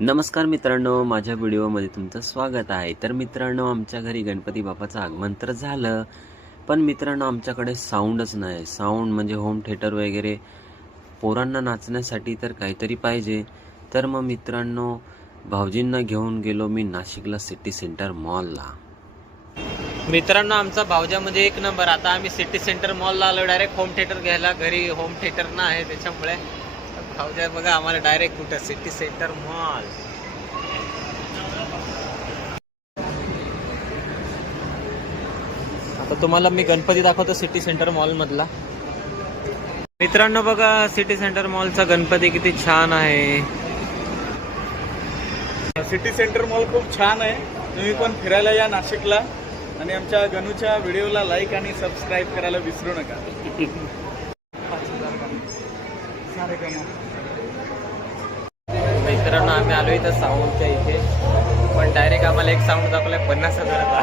नमस्कार मित्रांनो, माझ्या व्हिडिओमध्ये तुमचं स्वागत आहे. तर मित्रांनो, आमच्या घरी गणपती बाप्पाचं आगमन तर झालं, पण मित्रांनो आमच्याकडे साऊंडच नाही. साऊंड म्हणजे होम थिएटर वगैरे पोरांना नाचण्यासाठी तर काहीतरी पाहिजे. तर मग मित्रांनो, भाऊजींना घेऊन गेलो मी नाशिकला सिटी सेंटर मॉलला. मित्रांनो, आमचा भाऊजामध्ये एक नंबर. आता आम्ही सिटी सेंटर मॉलला आलो डायरेक्ट होम थिएटर घ्यायला. घरी होम थिएटर ना आहे त्याच्यामुळे भाऊजा बघा आम्हाला डायरेक्ट कुठं सिटी सेंटर मॉल. आता तुम्हाला मी गणपती दाखवतो सिटी सेंटर मॉल मधला. मित्रांनो बघा, सिटी सेंटर मॉलचा गणपती किती छान आहे. सिटी सेंटर मॉल खूप छान आहे. तुम्ही पण फिरायला या नाशिकला आणि आमच्या गणूच्या व्हिडिओला लाईक आणि सबस्क्राईब करायला विसरू नका. मित्रांनो, आम्ही आलो इथं साऊंडच्या इथे, पण डायरेक्ट आम्हाला एक साऊंड दाखवलाय 50,000चा.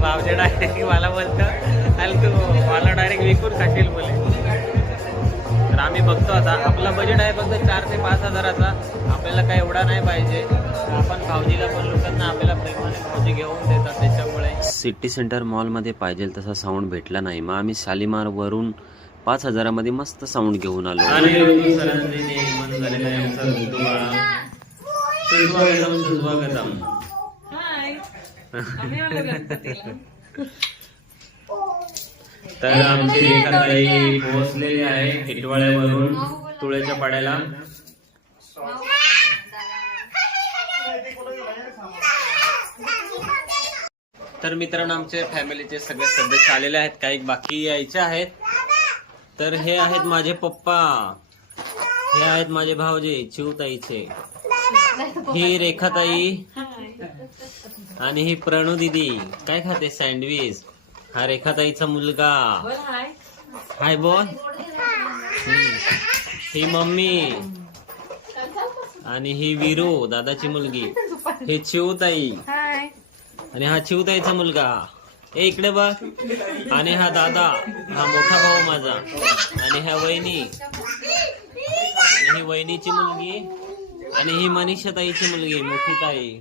भावजे डायरेक्ट मला बोलतं अरे तू मला डायरेक्ट विकून खाशील बोले. तर आम्ही बघतो आता. आपला बजेट आहे फक्त 4 ते 5 हजाराचा. आपल्याला काय एवढा नाही पाहिजे. आपण भाऊजीला बोललो त्यांना आपल्याला प्रेमाने भाऊजी घेऊन देतात. त्याच्यामुळे सिटी सेंटर मॉलमध्ये पाहिजे तसा साऊंड भेटला नाही. मग आम्ही शालीमार वरून 5,000मध्ये मस्त साऊंड घेऊन आलो. तर आमची रेखाताई पोहोचलेली आहे टिटवाळ्यावरून तुळेच्या पाड्याला. तर मित्रांनो, आमचे फॅमिलीचे सगळे सदस्य आलेले आहेत, काही बाकी यायचे आहेत. तर हे आहेत माझे पप्पा, हे आहेत माझे भाऊजे चिवताईचे, ही रेखाताई आणि ही प्रणू दीदी. काय खाते? सँडविच. हा रेखाताईचा मुलगा. हाय बोल. ही मम्मी आणि ही वीरू दादाची मुलगी. ही चिवताई आणि हा चिवताईचा मुलगा. इकडे बघ. आणि हा दादा, हा मोठा भाऊ माझा. आणि ह्या वहिनी आणि ही वहिनीची मुलगी आणि ही मनीषा ताईची मुलगी मोठी ताई.